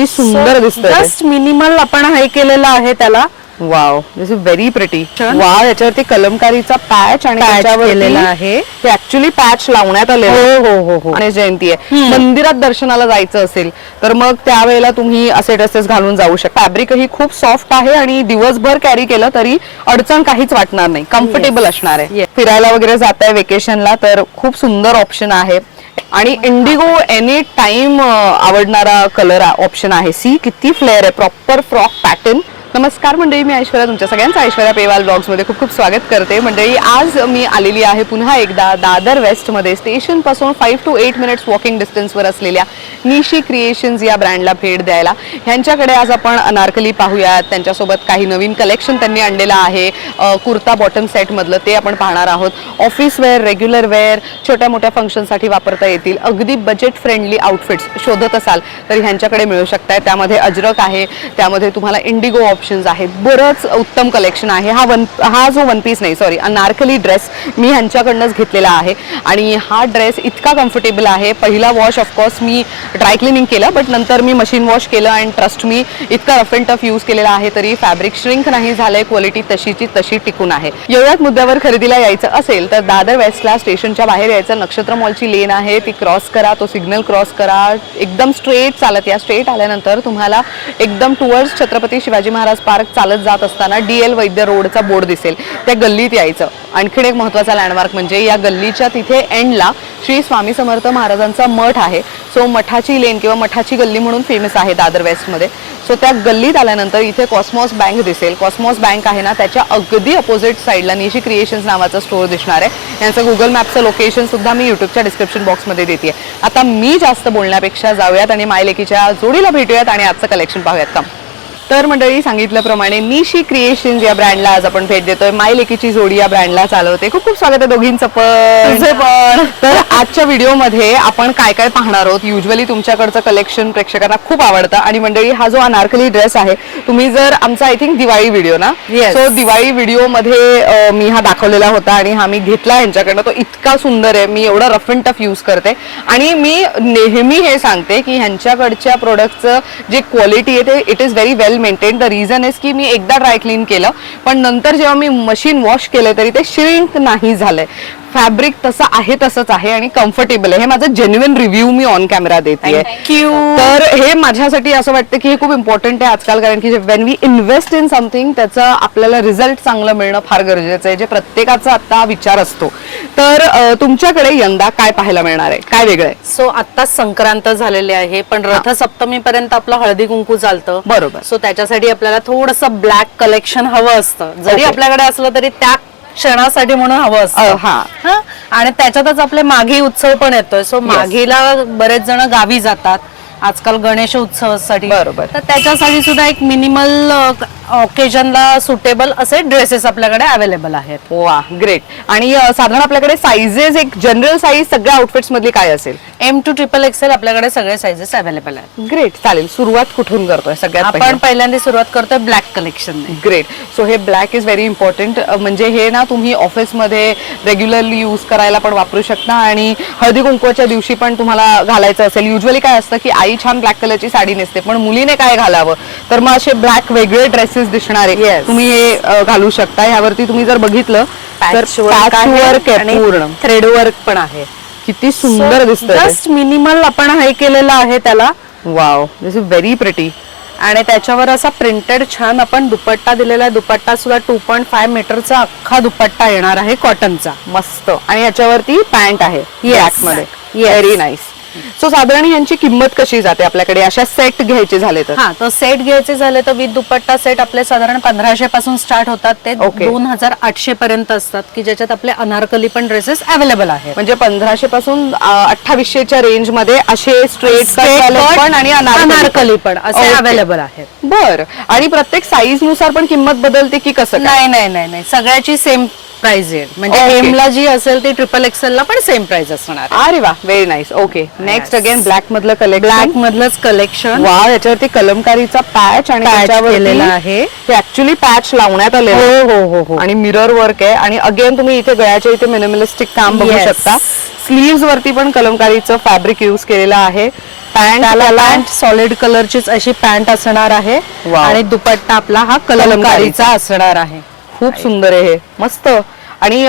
किती सुंदर दिसतंय. जस्ट मिनिमल आपण हे केलेलं आहे त्याला. Wow, this is very pretty. Wow, याच्यावरती कलमकारीचा पॅच आणि केलेला आहे. हे ऍक्च्युअली पॅच लावण्यात आले. हो. आणि जयंती आहे, मंदिरात दर्शनाला जायचं असेल तर मग त्यावेळेला तुम्ही असे ड्रेसेस घालून जाऊ शकता. फॅब्रिकही खूप सॉफ्ट आहे आणि दिवसभर कॅरी केलं तरी अडचण काहीच वाटणार नाही, कम्फर्टेबल असणार आहे. फिरायला वगैरे जाताय वेकेशनला तर खूप सुंदर ऑप्शन आहे. आणि इंडिगो एनी टाइम आवडणारा कलर ऑप्शन आहे. सी किती फ्लेअर आहे, प्रॉपर फ्रॉक पॅटर्न. नमस्कार मंडळी, मी ऐश्वर्या, तुमच्या सगळ्यांचं ऐश्वर्या पेवाल ब्लॉग्स मध्ये खूप खूप स्वागत करते. मंडळी, आज मी आलेली आहे पुन्हा एकदा दादर वेस्ट मध्ये स्टेशन पासून 5 to 8 मिनिट्स वॉकिंग डिस्टन्सवर असलेल्या निशी क्रिएशन्स या ब्रँडला भेट द्यायला. ह्यांच्याकडे आज आपण अनारकली पाहूयात. त्यांच्यासोबत काही नवीन कलेक्शन त्यांनी आणलेलं आहे. कुर्ता बॉटम सेट मधलं ते आपण पाहणार आहोत. ऑफिस वेअर, रेग्युलर वेअर, छोट्या मोठ्या फंक्शनसाठी वापरता येतील अगदी बजेट फ्रेंडली आउटफिट्स शोधत असाल तर ह्यांच्याकडे मिळू शकताय. त्यामध्ये अजरक आहे, त्यामध्ये तुम्हाला इंडिगो ऑप्शन्स आहेत, बरंच उत्तम कलेक्शन आहे. हा जो वन पीस नाही, सॉरी, अनारकली ड्रेस मी ह्यांच्याकडनंच घेतलेला आहे आणि हा ड्रेस इतका कम्फर्टेबल आहे. पहिला वॉश ऑफकोर्स मी ड्राय क्लिनिंग केलं, बट नंतर मी मशीन वॉश केलं अँड ट्रस्ट मी इतका रफ अँड टफ यूज केलेला आहे तरी फॅब्रिक श्रिंक नाही झालंय. क्वालिटी तशीची तशी टिकून आहे. एवढ्याच मुद्द्यावर खरेदीला यायचं असेल तर दादर वेस्टला स्टेशनच्या बाहेर यायचं. नक्षत्र मॉलची लेन आहे, ती क्रॉस करा, तो सिग्नल क्रॉस करा, एकदम स्ट्रेट चालत या. स्ट्रेट आल्यानंतर तुम्हाला एकदम टुवर्ड्स छत्रपती शिवाजी महाराज पार्क चालत जात असताना DL वैद्य रोडचा बोर्ड दिसेल, त्या गल्लीत यायचं. आणखीन एक महत्त्वाचा लँडमार्क म्हणजे या गल्लीच्या तिथे एंडला श्री स्वामी समर्थ महाराजांचा मठ आहे. सो मठाची लेन किंवा मठाची गल्ली म्हणून फेमस आहे दादर वेस्टमध्ये. सो त्या गल्लीत आल्यानंतर इथे कॉस्मॉस बँक दिसेल. कॉस्मॉस बँक आहे ना, त्याच्या अगदी अपोजिट साईडला निशी क्रिएशन्स नावाचा स्टोअर दिसणार आहे. यांचं गुगल मॅपचं लोकेशन सुद्धा मी युट्यूबच्या डिस्क्रिप्शन बॉक्समध्ये देते. आता मी जास्त बोलण्यापेक्षा जाऊयात आणि मायलेकीच्या जोडीला भेटूयात आणि आजचं कलेक्शन पाहूयात का. तर मंडळी, सांगितल्याप्रमाणे निशी क्रिएशन्स या ब्रँडला आज आपण भेट देतोय. मायलेकीची जोडी या ब्रँडला चालवते. खूप खूप स्वागत आहे दोघींचं पण. तर आजच्या व्हिडिओमध्ये आपण काय काय पाहणार आहोत. युजली तुमच्याकडचं कलेक्शन प्रेक्षकांना खूप आवडतं आणि मंडळी, हा जो अनारकली ड्रेस आहे, तुम्ही जर आमचा आय थिंक दिवाळी व्हिडिओ ना, सो दिवाळी व्हिडिओमध्ये मी हा दाखवलेला होता आणि हा मी घेतला यांच्याकडनं. तो इतका सुंदर आहे, मी एवढा रफ अँड टफ यूज करते आणि मी नेहमी हे सांगते की ह्यांच्याकडच्या प्रोडक्टचं जे क्वालिटी आहे ते it is very well maintain. The reason is की मी एकदा ड्राय क्लीन केलं पण नंतर जेव्हा मी मशीन वॉश केलं तरी ते श्रिंक नाही झालंय. फॅब्रिक तसं आहे तसंच आहे आणि कम्फर्टेबल आहे. हे माझं genuine review me on camera देते. तर हे माझ्यासाठी असं वाटतं की हे खूप इम्पॉर्टंट आहे आजकाल, कारण की when we invest in something त्याचं आपल्याला रिझल्ट चांगलं मिळणं फार गरजेचं आहे, जे प्रत्येकाचा आता विचार असतो. तर तुमच्याकडे यंदा काय पाहायला मिळणार आहे, काय वेगळं आहे? सो आता संक्रांत झालेली आहे पण रथसप्तमी पर्यंत आपलं हळदी कुंकू चालतं, बरोबर. सो त्याच्यासाठी आपल्याला थोडंसं ब्लॅक कलेक्शन हवं असतं. जरी आपल्याकडे असलं तरी त्या क्षणासाठी म्हणून हवं असतं. आणि त्याच्यातच आपले माघी उत्सव पण येतोय. सो माघीला बरेच जण गावी जातात आजकाल गणेश उत्सवासाठी, बरोबर. तर त्याच्यासाठी सुद्धा एक मिनिमल ऑकेजनला सुटेबल असे ड्रेसेस आपल्याकडे अवेलेबल आहेत. वा, ग्रेट. आणि साधारण आपल्याकडे साइजेस, एक जनरल साईज सगळ्या आउटफिट्स मधली काय असेल? M to XXL आपल्याकडे सगळे साइजेस अवेलेबल आहेत. ग्रेट, चालेल. सुरुवात कुठून करतोय? सगळ्यात आपण पहिल्यांदा सुरुवात करतोय ब्लॅक कलेक्शन. ग्रेट. सो हे ब्लॅक इज व्हेरी इम्पॉर्टंट. म्हणजे हे ना तुम्ही ऑफिसमध्ये रेग्युलरली यूज करायला पण वापरू शकता आणि हळदी कुंकवाच्या दिवशी पण तुम्हाला घालायचं असेल. युजली काय असतं की आई छान ब्लॅक कलरची साडी नेसते पण मुलीने काय घालावं, तर मग असे ब्लॅक वेगळे ड्रेसेस दिसणारे तुम्ही हे घालू शकता. ह्यावरती तुम्ही जर बघितलं तर पॅच वर्क आहे, पूर्ण थ्रेड वर्क पण आहे. किती सुंदर दिसतं. जस्ट मिनिमल आपण हे केलेलं आहे त्याला. Wow, this is very pretty. आणि त्याच्यावर असा प्रिंटेड छान आपण दुपट्टा दिलेला आहे. दुपट्टा सुद्धा 2.5 मीटरचा अख्खा दुपट्टा येणार आहे कॉटनचा, मस्त. आणि याच्यावरती पॅन्ट आहे ब्लॅक मध्ये. Very nice. सो साधारण यांची किंमत कशी जाते आपल्याकडे अशा सेट घ्यायचे झाले तर? तर सेट घ्यायचे झाले तर विथ दुपट्टा सेट आपले साधारण 1500 पासून स्टार्ट होतात ते 2800 पर्यंत असतात, की ज्याच्यात आपले अनारकली पण ड्रेसेस अवेलेबल आहेत. म्हणजे 1500 पासून 2800च्या रेंज मध्ये असे स्ट्रेट पण आणि अनारकली पण असे अवेलेबल आहेत. बर. आणि प्रत्येक साईज नुसार पण किंमत बदलते की कसं? नाही, सगळ्याची सेम प्राइस आहे. म्हणजे M ला जी असेल ती XXL ला पण सेम प्राइस असणार. अरे वा, very nice. Okay, next again black मधलं कलेक्शन. ब्लॅक मधलंच कलेक्शन. वा, याच्यावरती कलमकारीचा पॅच आणि केलेला आहे. ते ऍक्च्युली पॅच लावण्यात आले. हो. आणि मिरर वर्क आहे. आणि अगेन तुम्ही इथे गळ्याच्या इथे मिनिमलिस्टिक काम बघू शकता. स्लीव्स वरती पण कलमकारीचं फॅब्रिक यूज केलेलं आहे. पॅन्ट सॉलिड कलरचीच अशी पॅन्ट असणार आहे आणि दुपट्टा आपला हा कलमकारीचा असणार आहे. खूप सुंदर आहे हे, मस्त. आणि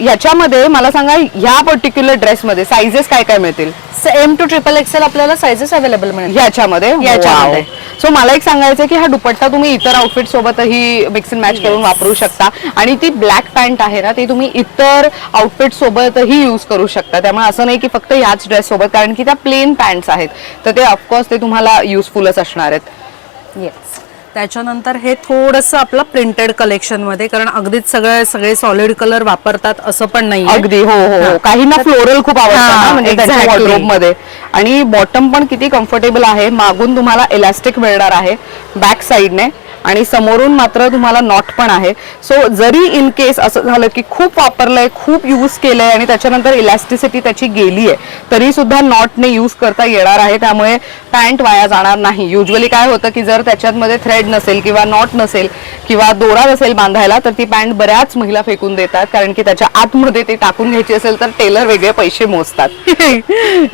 याच्यामध्ये मला सांगा, ह्या पर्टिक्युलर ड्रेस मध्ये साइजेस काय काय मिळतील? M to XXL आपल्याला साइजेस अवेलेबल मिळतील याच्यामध्ये. सो मला एक सांगायचं की हा दुपट्टा तुम्ही इतर आउटफिट सोबतही मिक्स अँड मॅच करून वापरू शकता आणि ती ब्लॅक पॅन्ट आहे ना, ती तुम्ही इतर आउटफिट सोबतही युज करू शकता. त्यामुळे असं नाही की फक्त याच ड्रेस सोबत, कारण की त्या प्लेन पॅन्ट्स आहेत तर ते ऑफकोर्स ते तुम्हाला युजफुलच असणार आहेत. येस. त्याच्यानंतर हे थोडंसं आपलं प्रिंटेड कलेक्शन मध्ये, कारण अगदीच सगळे सॉलिड कलर वापरतात असं पण नाही. अगदी हो हो. काहींना फ्लोरल खूप आवडतं म्हणजे त्यांच्या वॉर्डरोब मध्ये. आणि बॉटम पण किती कम्फर्टेबल आहे. मागून तुम्हाला इलास्टिक मिळणार आहे बॅक साइडने आणि समोरून मात्र तुम्हाला नॉट पण आहे. सो जरी इन केस असं झालं की खूप वापरलंय, खूप यूज केलंय आणि त्याच्यानंतर इलास्टिसिटी त्याची गेली आहे, तरी सुद्धा नॉटने यूज करता येणार आहे. त्यामुळे पॅन्ट वाया जाणार नाही. युजली काय होतं की जर त्याच्यामध्ये थ्रेड नसेल किंवा नॉट नसेल किंवा दोरा नसेल बांधायला, तर ती पॅन्ट बऱ्याच महिला फेकून देतात, कारण की त्याच्या आतमध्ये ते टाकून घ्यायची असेल तर टेलर वेगळे पैसे मोजतात.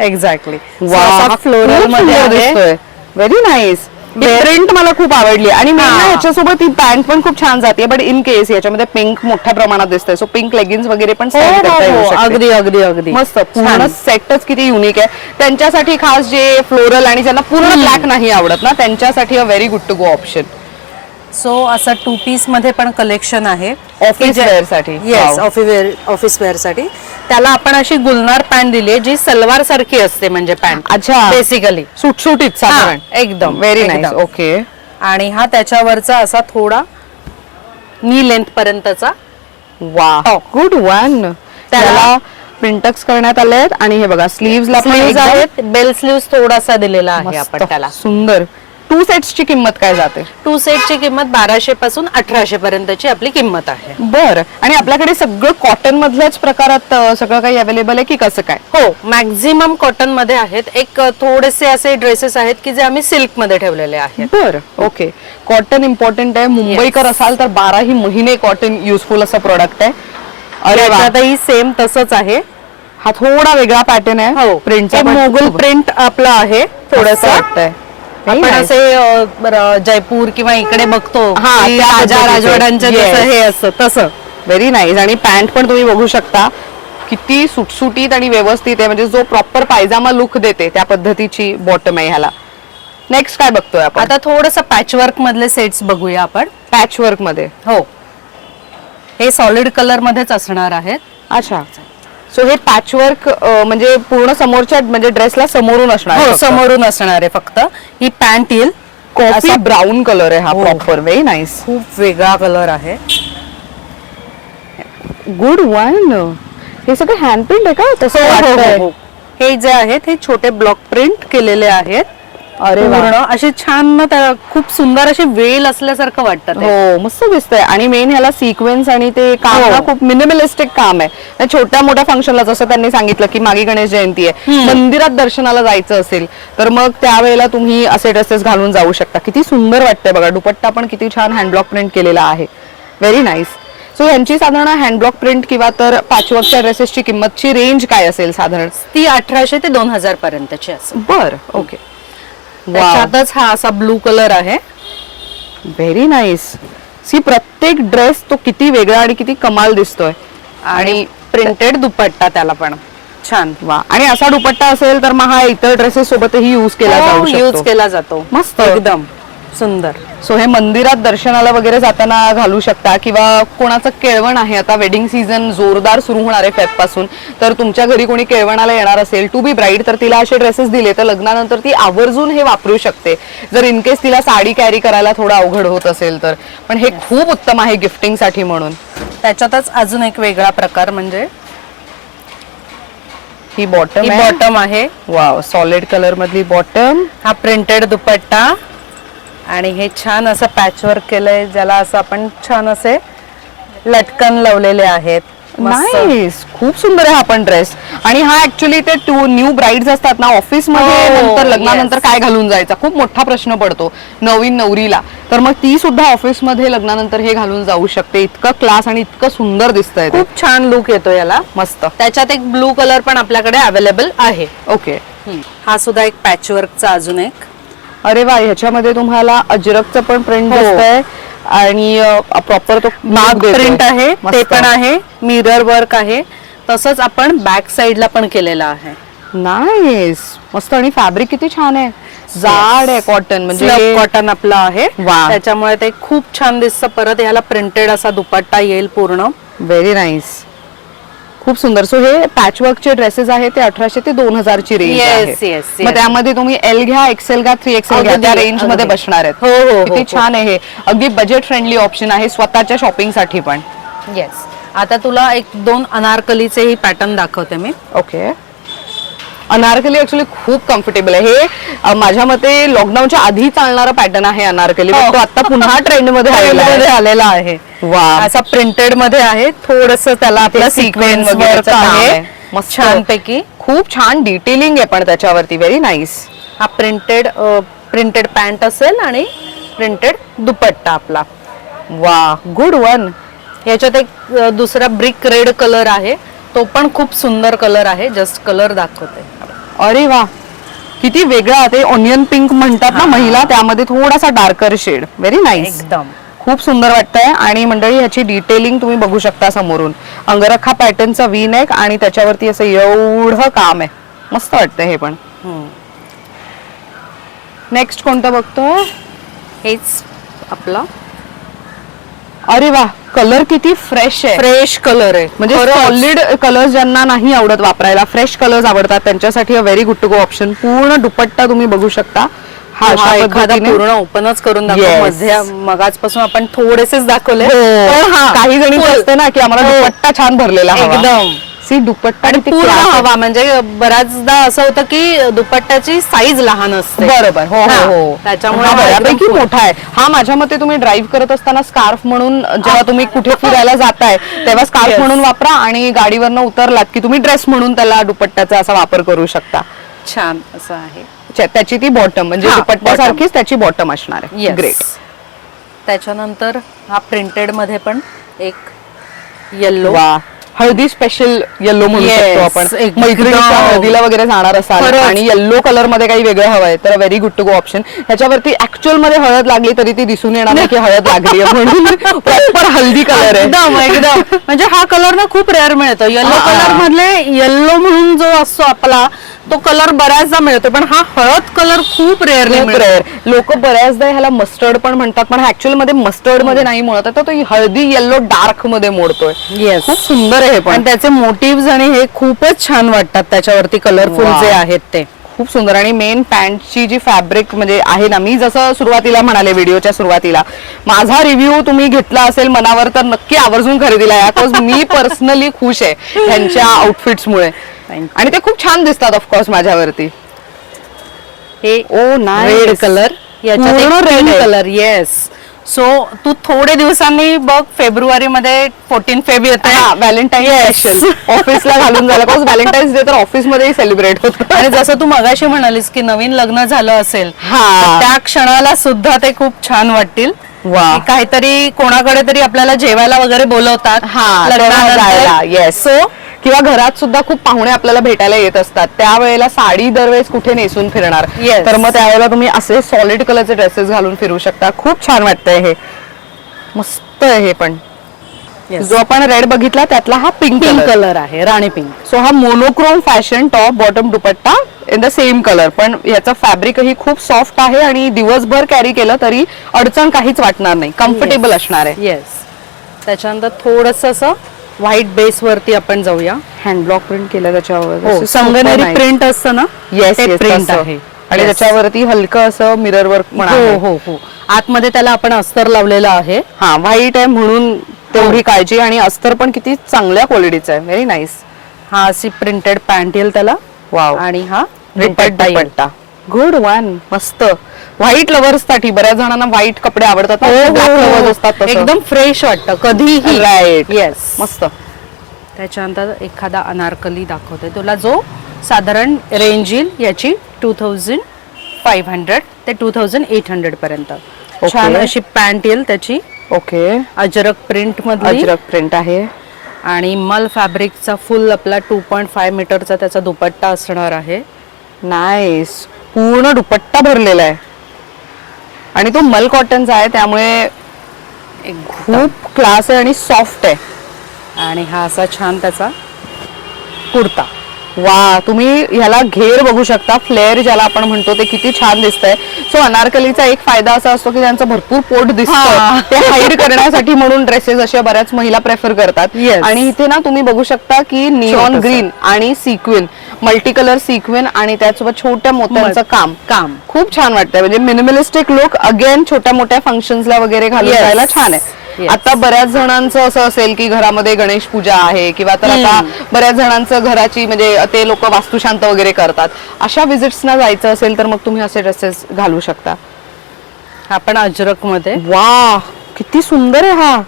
एक्झॅक्टली. फ्लोरल मध्ये दिसतोय. Very nice. प्रिंट मला खूप आवडली आणि ह्याच्यासोबत ही पॅन्ट पण खूप छान जाते. बट इन केस याच्यामध्ये पिंक मोठ्या प्रमाणात दिसतंय, सो पिंक लेगिन्स वगैरे पण अगदी अगदी अगदी मस्त. पूर्ण सेटच किती युनिक आहे. त्यांच्यासाठी खास जे फ्लोरल आणि ज्यांना पूर्ण ब्लॅक नाही आवडत ना, त्यांच्यासाठी a very good to go option. So असं 2 पीस मध्ये पण कलेक्शन आहे ऑफिस वेअर साठी. येस, ऑफिस वेअर साठी. त्याला आपण अशी गुलनार पॅन्ट दिली जी सलवार सारखी असते, म्हणजे पॅन्ट. अच्छा, बेसिकली सुटसुटीत साधारण. एकदम व्हेरी नाईस. ओके. आणि हा त्याच्यावरचा असा थोडा नी लेंथ पर्यंतचा. वा, गुड वन. त्याला प्रिंटक्स करण्यात आले आहेत आणि हे बघा स्लीव्हजला आहेत. बेल स्लीव्स थोडासा दिलेला आहे आपण त्याला. सुंदर. 2 सेट्सची किंमत काय जाते? 2 सेटची किंमत 1200 पासून 1800 पर्यंतची आपली किंमत आहे. बर. आणि आपल्याकडे सगळं कॉटन मधल्याच प्रकारात सगळं काही अवेलेबल आहे की कसं काय? हो, मॅक्झिमम कॉटन मध्ये आहेत. एक थोडेसे असे ड्रेसेस आहेत की जे आम्ही सिल्क मध्ये ठेवलेले आहेत. बर. ओके. कॉटन इम्पॉर्टंट आहे. मुंबईकर असाल तर 12ही महिने कॉटन युजफुल असं प्रोडक्ट आहे. अरे, त्यातही सेम तसंच आहे. हा थोडा वेगळा पॅटर्न आहे. हो, प्रिंटचा मोगल प्रिंट आपलं आहे. थोडंसं वाटतंय आपण असे जयपूर किंवा इकडे बघतो राजवाड्यांच्या जसं हे असतं तसं. Very nice. आणि पॅन्ट पण तुम्ही बघू शकता किती सुटसुटीत आणि व्यवस्थित आहे, म्हणजे जो प्रॉपर पायजामा लुक देते त्या पद्धतीची बॉटम आहे ह्याला. नेक्स्ट काय बघतोय आपण? आता थोडंसं पॅचवर्क मधले सेट्स बघूया आपण. पॅचवर्क मध्ये. हो, हे सॉलिड कलर मध्येच असणार आहेत. अच्छा. सो हे पॅचवर्क म्हणजे पूर्ण समोरच्या म्हणजे ड्रेसला समोरून असणार? हो, समोरून असणार आहे फक्त. ही पॅन्ट येईल. कॉफी ब्राऊन कलर आहे हा प्रॉपर. Very nice. खूप वेगळा कलर आहे. Good one. हे सगळं हँड प्रिंट आहे का? तसं हे जे आहेत हे छोटे ब्लॉक प्रिंट केलेले आहेत. अरे पूर्ण असे छान ना, खूप सुंदर असे वेल असल्यासारखं वाटतं. हो, मस्त दिसतंय. आणि मेन ह्याला सिक्वेन्स आणि ते काम ना खूप मिनिमलिस्टिक काम आहे. छोट्या मोठ्या फंक्शनला जसं त्यांनी सांगितलं की मागे गणेश जयंती आहे, मंदिरात दर्शनाला जायचं असेल तर मग त्यावेळेला तुम्ही असे ड्रेसेस घालून जाऊ शकता. किती सुंदर वाटतंय बघा. दुपट्टा पण किती छान हँडब्लॉक प्रिंट केलेला आहे. Very nice. सो यांची साधारण हँडब्लॉक प्रिंट किंवा तर पॅचवर्कच्या ड्रेसेसची किंमतची रेंज काय असेल साधारण? ती 1800 ते 2000 पर्यंतची असेल. बर. ओके. त्याच्यातच हा असा ब्लू कलर आहे. Very nice. सी, प्रत्येक ड्रेस तो किती वेगळा आणि किती कमाल दिसतोय. आणि प्रिंटेड दुपट्टा त्याला पण छान. वा. आणि असा दुपट्टा असेल तर मग हा इतर ड्रेसेस सोबतही युज केला जातो. मस्त, एकदम सुंदर. सो हे मंदिरात दर्शनाला वगैरे जाताना घालू शकता किंवा कोणाचं केळवण आहे, आता वेडिंग सीझन जोरदार सुरू होणार आहे फेब पासून, तर तुमच्या घरी कोणी केळवणाला येणार असेल टू बी ब्राईड, तर तिला असे ड्रेसेस दिले तर लग्नानंतर ती आवर्जून हे वापरू शकते. जर इन केस तिला साडी कॅरी करायला थोडं अवघड होत असेल तर. पण हे खूप उत्तम आहे गिफ्टिंग साठी म्हणून. त्याच्यातच अजून एक वेगळा प्रकार म्हणजे ही बॉटम आहे. वाव, सॉलिड कलर मधली बॉटम. हा प्रिंटेड दुपट्टा आणि हे छान असं पॅचवर्क केलंय, ज्याला असं आपण छान असे लटकन लावलेले आहेत. नाईस. खूप सुंदर आहे हा पण ड्रेस. आणि हा ऍक्च्युली ते न्यू ब्राईड्स असतात ना ऑफिस मध्ये, नंतर लग्नानंतर काय घालून जायचा खूप मोठा प्रश्न पडतो नवीन नवरीला, तर मग ती सुद्धा ऑफिस मध्ये लग्नानंतर हे घालून जाऊ शकते. इतकं क्लास आणि इतकं सुंदर दिसतंय. खूप छान लुक येतो याला. मस्त. त्याच्यात एक ब्लू कलर पण आपल्याकडे अवेलेबल आहे. ओके. हा सुद्धा एक पॅचवर्कचा अजून एक. अरे वा, ह्याच्यामध्ये तुम्हाला अजरकचं पण प्रिंट दिसतंय आणि प्रॉपर तो माग प्रिंट आहे ते पण आहे, मिरर वर्क आहे. तसंच आपण बॅक साइडला पण केलेलं आहे. नाईस, मस्त. आणि फॅब्रिक किती छान आहे, जाड आहे, कॉटन म्हणजे कॉटन आपलं आहे. वा. त्याच्यामुळे ते खूप छान दिसतं. परत ह्याला प्रिंटेड असा दुपट्टा येईल पूर्ण. व्हेरी नाईस, खूप सुंदर. सो हे पॅचवर्कचे ड्रेसेस आहेत ते 1800 ते 2000 ची रेंज आहे. मग त्यामध्ये तुम्ही एल घ्या, एक्सेल घ्या, 3XL घ्या, त्या रेंज मध्ये बसणार आहेत. हो, किती छान आहे हे. अगदी बजेट फ्रेंडली ऑप्शन आहे स्वतःच्या शॉपिंग साठी पण. येस. आता तुला एक दोन अनारकलीचे ही पॅटर्न दाखवते मी. ओके. अनारकली ऍक्च्युली खूप कम्फर्टेबल आहे. हे माझ्या मते लॉकडाऊनच्या आधी चालणारा पॅटर्न आहे अनारकली, तो आता पुन्हा ट्रेंड मध्ये आलेला आहे. वा, असा प्रिंटेड मध्ये आहे, थोडस त्याला आपला सिक्वेन्स वर्क आहे मस्त छानपैकी. खूप छान डिटेलिंग आहे पण त्याच्यावरती. Very nice. हा प्रिंटेड पॅन्ट असेल आणि प्रिंटेड दुपट्टा आपला. वा, गुड वन. याच्यात एक दुसरा ब्रिक रेड कलर आहे, तो पण खूप सुंदर कलर आहे. जस्ट कलर दाखवते. अरे वा, किती वेगळा. ते ऑनियन पिंक म्हणतात ना महिला, त्यामध्ये थोडासा डार्कर शेड. व्हेरी नाईस, एकदम खूप सुंदर वाटतंय. आणि मंडळी ह्याची डिटेलिंग तुम्ही बघू शकता समोरून. अंगरखा पॅटर्नचा वी नेक आणि त्याच्यावरती असं एवढं काम आहे, मस्त वाटतंय हे पण. नेक्स्ट कोणतं बघतोय? हेच आपला. अरे वा, कलर किती फ्रेश आहे, फ्रेश कलर आहे. म्हणजे सॉलिड कलर्स ज्यांना नाही आवडत वापरायला, फ्रेश कलर्स आवडतात, त्यांच्यासाठी very good to go option. पूर्ण दुपट्टा तुम्ही बघू शकता. हा एखादा पूर्ण ओपनच करून दाखव. मध्ये मगाचपासून आपण थोडेसेच दाखवले. काही जणी असते ना की आम्हाला दुपट्टा छान भरलेला एकदम दुपट्टा आणि पूर्ण हवा. म्हणजे बऱ्याचदा असं होतं की दुपट्ट्याची साईज लहान असते. बरोबर. हो हो, त्याच्यामुळे बऱ्यापैकी मोठा आहे हा. माझ्या मते तुम्ही ड्राईव्ह करत असताना स्कार्फ म्हणून, जेव्हा तुम्ही कुठे फिरायला जाताय तेव्हा स्कार्फ म्हणून वापरा, आणि गाडीवरनं उतरलात की तुम्ही ड्रेस म्हणून त्याला दुपट्ट्याचा असा वापर करू शकता. छान असं आहे. त्याची ती बॉटम म्हणजे दुपट्ट्यासारखीच त्याची बॉटम असणार आहे. ग्रेट. त्याच्यानंतर हा प्रिंटेड मध्ये पण एक येल्लो. वा, हळदी स्पेशल येल्लो म्हणू शकतो आपण. मैत्रिणीच्या हळदीला वगैरे जाणार असाल आणि येल्लो कलर मध्ये काही वेगळं हवंय तर very good to go option. ह्याच्यावरती ऍक्च्युअल मध्ये हळद लागली तरी ती दिसून येणार नाही की हळद लागली आहे म्हणून. प्रॉपर हल्दी कलर आहे एकदम. म्हणजे हा कलर ना खूप रेअर मिळतो. येल्लो कलर मधले येल्लो म्हणून जो असतो आपला तो कलर बऱ्याचदा मिळतो, पण हा हळद कलर खूप रेअरली मिळतो. लोक बऱ्याचदा ह्याला मस्टर्ड पण म्हणतात, पण ऍक्च्युअल मध्ये मस्टर्ड मध्ये नाही म्हणत, तर तो हळदी येल्लो डार्क मध्ये मोडतोय. येस, खूप सुंदर आहे. पण त्याचे मोटिव्ह आणि हे खूपच छान वाटतात त्याच्यावरती. कलरफुल जे आहेत ते खूप सुंदर. आणि मेन पॅन्टची जी फॅब्रिक म्हणजे आहे ना, मी जसं सुरुवातीला म्हणाले व्हिडिओच्या सुरुवातीला, माझा रिव्ह्यू तुम्ही घेतला असेल मनावर तर नक्की आवर्जून खरेदीला या. बिकॉज मी पर्सनली खुश आहे त्यांच्या आउटफिट्समुळे आणि ते खूप छान दिसतात ऑफकोर्स माझ्यावरती. हे रेड कलर, याच्यात रेड कलर. येस. सो तू थोडे दिवसांनी बघ, फेब्रुवारी मध्ये 14 फेब येते, व्हॅलेंटाईन स्पेशल ऑफिसला घालून झाला. बिकॉज व्हॅलेंटाईन्स डे तर ऑफिस मध्ये सेलिब्रेट होत. आणि जसं तू मगाशी म्हणालीस की नवीन लग्न झालं असेल, त्या क्षणाला सुद्धा ते खूप छान वाटतील. काहीतरी कोणाकडे तरी आपल्याला जेवायला वगैरे बोलवतात लग्नाला. येस. सो किंवा घरात सुद्धा खूप पाहुणे आपल्याला भेटायला येत असतात, त्यावेळेला साडी दरवेळेस कुठे नेसून फिरणार, तर मग त्यावेळेला तुम्ही असे सॉलिड कलरचे ड्रेसेस घालून फिरू शकता. खूप छान वाटतंय हे, मस्त आहे हे पण. जो आपण रेड बघितला त्यातला हा पिंक कलर आहे, राणी पिंक. सो हा monochrome fashion top bottom dupatta in the same colour, पण याचा फॅब्रिकही खूप सॉफ्ट आहे आणि दिवसभर कॅरी केलं तरी अडचण काहीच वाटणार नाही, कम्फर्टेबल असणार आहे. येस. त्याच्यानंतर थोडस असं व्हाईट बेस वरती आपण जाऊया. हँडब्लॉक प्रिंट केलं त्याच्यावर, संगमनेरी प्रिंट असतं ना. येस, प्रिंट आहे आणि त्याच्यावरती हलकं असं मिरर वर्क पण आहे. हो हो. आतमध्ये त्याला आपण अस्तर लावलेलं आहे. हा, व्हाईट आहे म्हणून तेवढी काळजी. आणि अस्तर पण किती चांगल्या क्वालिटीचं आहे. Very nice. हा अशी प्रिंटेड पॅन्ट येईल त्याला. वाव. आणि हा दुपट्टा. Good one. मस्त. व्हाईट लवर्स साठी बऱ्याच जणांना व्हाईट कपडे आवडतात, एकदम फ्रेश वाटतं कधीही. राईट. येस, मस्त. त्याच्यानंतर एखादा अनारकली दाखवते तुला, जो साधारण रेंज येईल याची 2500 ते 2800 पर्यंत. छान अशी पॅन्ट येईल त्याची. ओके. अजरक प्रिंट मध्ये, अजरक प्रिंट आहे आणि मल फॅब्रिकचा फुल आपला 2.5 मीटरचा त्याचा दुपट्टा असणार आहे. नाईस. पूर्ण दुपट्टा भरलेला आहे आणि तो मल कॉटनचा आहे, त्यामुळे खूप क्लास आहे आणि सॉफ्ट आहे. आणि हा असा छान त्याचा कुर्ता. वा, तुम्ही ह्याला घेर बघू शकता, फ्लेअर ज्याला आपण म्हणतो ते किती छान दिसतंय. सो अनारकलीचा एक फायदा असा असतो की त्यांचं भरपूर पोट दिसतं, ते हाईड करण्यासाठी म्हणून ड्रेसेस अशा बऱ्याच महिला प्रेफर करतात. आणि इथे ना तुम्ही बघू शकता की निऑन ग्रीन आणि सिक्विन, मल्टी कलर सिक्विन आणि त्यासोबत छोट्या मोत्यांचं काम खूप छान वाटतंय. म्हणजे मिनिमलिस्टिक लुक, अगेन छोट्या मोठ्या फंक्शन्सला वगैरे घालून जायला छान आहे. आता बऱ्याच जणांचं असं असेल की घरामध्ये गणेश पूजा आहे किंवा तर आता बऱ्याच जणांचं घराची म्हणजे ते लोक वास्तुशांत वगैरे करतात, अशा विजिट्सना जायचं असेल तर मग तुम्ही असे ड्रेसेस घालू शकता. हा पण अजरक मध्ये. वा, किती सुंदर आहे हा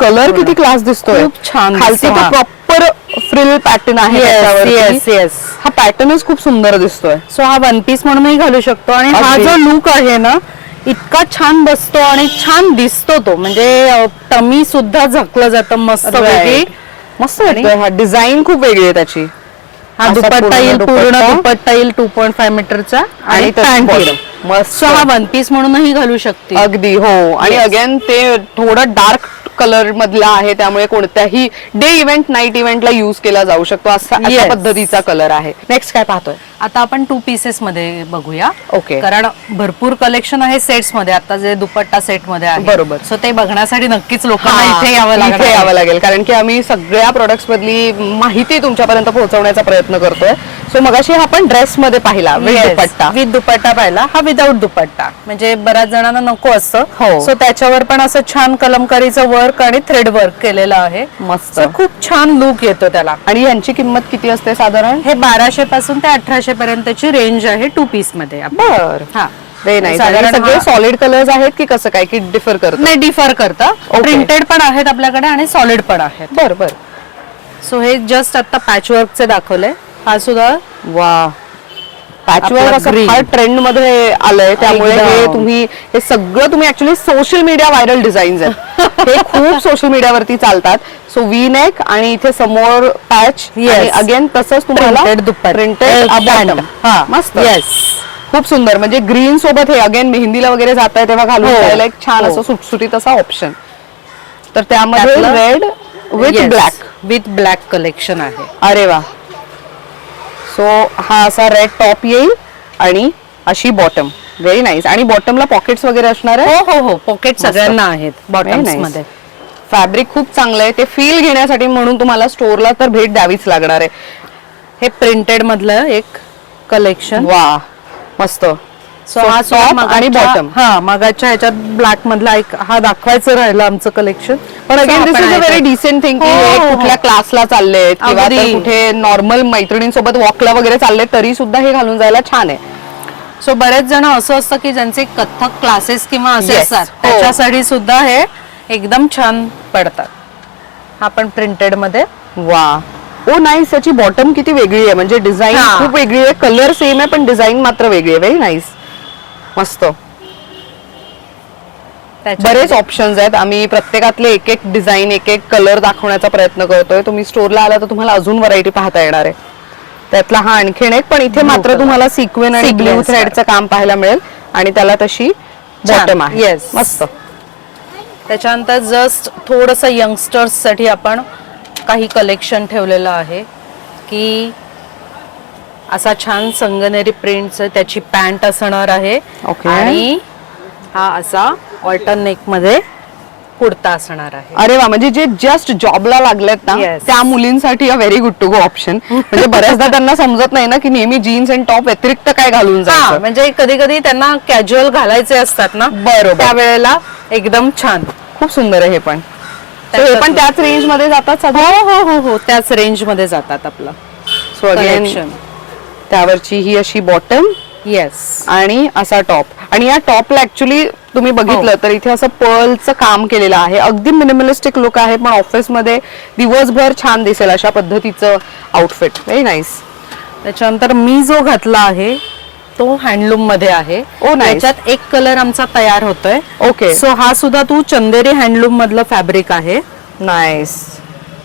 कलर, किती क्लास दिसतोय. खूप छान. खालती तर प्रॉपर फ्रिल पॅटर्न आहे त्याच्यावरती. हा पॅटर्नच खूप सुंदर दिसतोय. सो हा वन पीस म्हणूनही घालू शकतो. आणि हा जो लुक आहे ना इतका छान बसतो आणि छान दिसतो तो, म्हणजे टमी सुद्धा झाकलं जातं मस्त पैकी. मस्त वाटतोय. हा डिझाईन खूप वेगळी आहे त्याची. हा दुपट्टा येईल, पूर्ण दुपट्टा येईल 2.5 मीटरचा आणि पॅन्ट येईल. मस्त. हा वन पीस म्हणूनही घालू शकते. अगदी हो. आणि अगेन ते थोडं डार्क कलर मधला आहे, त्यामुळे कोणत्याही डे इव्हेंट, नाईट इव्हेंटला युज केला जाऊ शकतो अशा पद्धतीचा कलर आहे. नेक्स्ट काय पाहतोय? आता आपण 2 पीसेस मध्ये बघूया. ओके. कारण भरपूर कलेक्शन आहे सेट्स मध्ये, आता जे दुपट्टा सेट मध्ये आहे. बरोबर. सो ते बघण्यासाठी नक्कीच लोकांना इथे यावं लागेल, कारण की आम्ही सगळ्या प्रोडक्ट्स मधली माहिती तुमच्यापर्यंत पोहोचवण्याचा प्रयत्न करतोय. सो मगाशी आपण ड्रेस मध्ये पाहिला विथ दुपट्टा पाहिला, हा विदाउट दुपट्टा, म्हणजे बऱ्याच जणांना नको असतं. सो त्याच्यावर पण असं छान कलमकारीचं वर्क आणि थ्रेड वर्क केलेलं आहे. मस्त. खूप छान लुक येतो त्याला. आणि यांची किंमत किती असते साधारण? हे 1200 पासून ते 1800 पर्यंतची रेंज आहे 2 पीस मध्ये. बर. हा, सगळे सॉलिड कलर्स आहेत की कसं काय, की डिफर करतात? नाही, डिफर करतं. प्रिंटेड पण आहेत आपल्याकडे आणि सॉलिड पण आहेत. बर. सो हे जस्ट आता पॅच वर्कचे दाखवले. हा सुद्धा वा, पॅचवर्क असं फार ट्रेंड मध्ये आलंय, त्यामुळे हे तुम्ही हे सगळं तुम्ही actually social media viral designs आहेत. हे खूप सोशल मीडियावरती चालतात. सो वी नेक आणि इथे समोर पॅच, अगेन तसंच तुम्हाला प्रिंटेड बॉटम. हा, मस्त. खूप सुंदर. म्हणजे ग्रीन सोबत हे अगेन मेहंदीला वगैरे जात आहे तेव्हा घालून जायला एक छान असं सुटसुटीत असा ऑप्शन. तर त्यामध्ये रेड विथ ब्लॅक कलेक्शन आहे. अरे वा. सो हा असा रेड टॉप येईल आणि अशी बॉटम. Very nice. आणि बॉटमला पॉकेट्स वगैरे असणार आहे? हो, पॉकेट सगळ्यांना आहेत बॉटम्स मध्ये. फॅब्रिक खूप चांगलं आहे. ते फील घेण्यासाठी म्हणून तुम्हाला स्टोअरला तर भेट द्यावीच लागणार आहे. हे प्रिंटेड मधलं एक कलेक्शन. वा, मस्त. सो हा टॉप आणि बॉटम. हा, मगाच्या ह्याच्यात ब्लॅक मधला एक हा दाखवायचं राहिलं आमचं कलेक्शन. पण again this is a very decent thing की कुठल्या क्लासला चाललेत किंवा कुठे नॉर्मल मैत्रिणींसोबत वॉकला वगैरे चालले तरी सुद्धा हे घालून जायला छान आहे. सो बरेच जण असं असतं की ज्यांचे कथ्थक क्लासेस किंवा असे असतात, त्याच्यासाठी सुद्धा हे एकदम छान पडतात. हा पण प्रिंटेड मध्ये. वा, ओ नाईस. याची बॉटम किती वेगळी आहे, म्हणजे डिझाईन खूप वेगळी आहे. कलर सेम आहे पण डिझाईन मात्र वेगळी आहे. Very nice. मस्त. बरेच ऑप्शन्स आहेत. आम्ही प्रत्येकातले एक एक डिझाईन, एक एक कलर दाखवण्याचा प्रयत्न करतोय. तुम्ही स्टोरला आला तर तुम्हाला अजून व्हरायटी पाहता येणार आहे. त्यातला हा आणखीन एक, पण इथे मात्र तुम्हाला सिक्वेन आणि ब्लू थ्रेडचं काम पाहायला मिळेल आणि त्याला तशी बॉटम आहे. येस, मस्त. त्याच्यानंतर जस्ट थोडस यंगस्टर्स साठी आपण काही कलेक्शन ठेवलेलं आहे की असा छान संगनेरी प्रिंट त्याची पॅन्ट असणार आहे. आणि हा असा ऑल्टर्न नेक मध्ये कुर्ता असणार आहे. अरे वा, म्हणजे जे जस्ट जॉबला लागलेत ना त्या मुलींसाठी a very good to go option. म्हणजे बऱ्याचदा त्यांना समजत नाही ना की नेहमी जीन्स आणि टॉप व्यतिरिक्त काय घालून जायचं. म्हणजे कधी कधी त्यांना कॅज्युअल घालायचे असतात ना, बरोबर, त्यावेळेला एकदम छान. खूप सुंदर आहे हे पण. हे पण त्याच रेंज मध्ये जातात सगळं? हो, त्याच रेंज मध्ये जातात आपलं. सो अगेन त्यावरची ही अशी बॉटम. येस. आणि असा टॉप. आणि या टॉपला ऍक्च्युली तुम्ही बघितलं तर इथे असं पर्लचं काम केलेलं आहे. अगदी मिनिमलिस्टिक लुक आहे पण ऑफिस मध्ये दिवसभर छान दिसेल अशा पद्धतीचं आउटफिट. Very nice. त्याच्यानंतर मी जो घातला आहे तो हँडलूम मध्ये आहे. त्याच्यात एक कलर आमचा तयार होतोय. ओके. सो हा सुद्धा तू चंदेरी हँडलूम मधलं फॅब्रिक आहे. नाईस.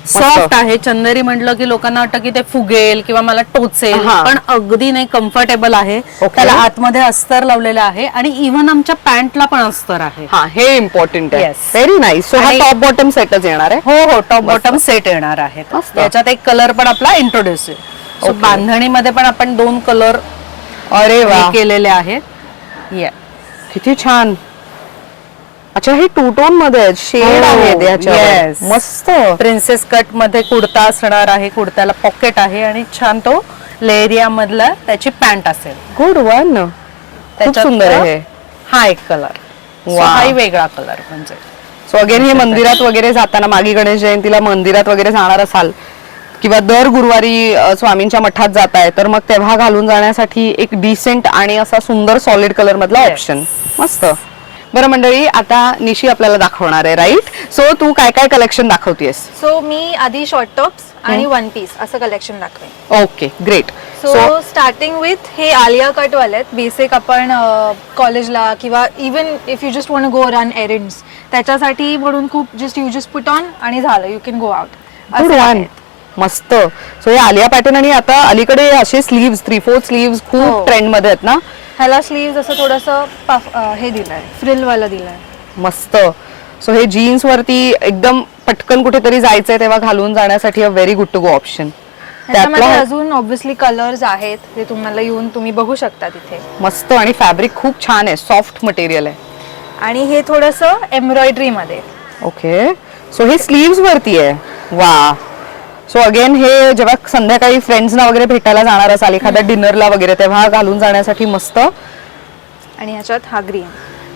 सॉफ्ट आहे. चंदेरी म्हटलं की लोकांना वाटतं की ते फुगेल किंवा मला टोचेल, हा. पण अगदी नाही, कम्फर्टेबल आहे. त्याला आतमध्ये अस्तर लावलेलं आहे आणि इव्हन आमच्या पॅन्टला पण अस्तर आहे. हा, हे इम्पॉर्टंट आहे. Yes. Very nice. सो हा टॉप बॉटम सेटच येणार आहे. हो हो, टॉप बॉटम सेट येणार आहे. मस्त. याच्यात एक कलर पण आपला इंट्रोड्यूस आहे. सो बांधणीमध्ये पण आपण 2 कलर अरे वा, केलेले आहेत. किती छान. अच्छा, हे 2 टोन मध्ये शेड आहेत याच्यावर. Yes. मस्त. प्रिन्सेस कट मध्ये कुर्ता असणार आहे. कुर्त्याला पॉकेट आहे आणि छान तो लेरिया मधला त्याची पॅन्ट असेल. Good one. खूप त्याच्यात सुंदर आहे हे. हा एक कलर. वा. हाही वेगळा कलर म्हणजे. सो अगेन हे मंदिरात वगैरे जाताना, मागे गणेश जयंतीला मंदिरात वगैरे जाणार असाल किंवा दर गुरुवारी स्वामींच्या मठात जाताय, तर मग तेव्हा घालून जाण्यासाठी एक डिसेंट आणि असा सुंदर सॉलिड कलर मधला Yes. ऑप्शन. मस्त. बरं मंडळी, आता निशी आपल्याला दाखवणार आहे, राईट? सो तू काय काय कलेक्शन दाखवतेस? सो मी आधी शॉर्ट टॉप्स आणि 1 पीस असं कलेक्शन दाखवेन. Okay, great. So starting with हे आलिया कट वालेत. बेसिक आपण कॉलेजला किंवा even if you just want go run errands, त्याच्यासाठी म्हणून खूप यू जस्ट पुट ऑन आणि झालं, you can go out. Good one. मस्त. सो हे आलिया पॅटर्न, आणि आता अलीकडे असे स्लीव्स, 3/4 स्लीव्स खूप हो. ट्रेंड मध्ये आहेत ना. ह्याला स्लीव्ज असं थोडंसं हे दिलंय, फ्रिल वाला दिलंय. मस्त. सो हे जीन्स वरती एकदम पटकन कुठेतरी जायचंय तेव्हा घालून जाण्यासाठी a very good to go option. त्याच्यामध्ये अजून ऑब्व्हियसली कलर्स आहेत, ते तुम्हाला येऊन तुम्ही बघू शकता तिथे. मस्त. आणि फॅब्रिक खूप छान आहे, सॉफ्ट मटेरियल आहे. आणि हे थोडंसं एम्ब्रॉयडरी मध्ये. ओके. सो हे स्लीव्स वरती आहे. वा. सो अगेन हे जेव्हा संध्याकाळी फ्रेंड्सना वगैरे भेटायला जाणार असाल, एखाद्या डिनरला वगैरे, तेव्हा घालून जाण्यासाठी मस्त. आणि ह्याच्यात हा ग्रीन,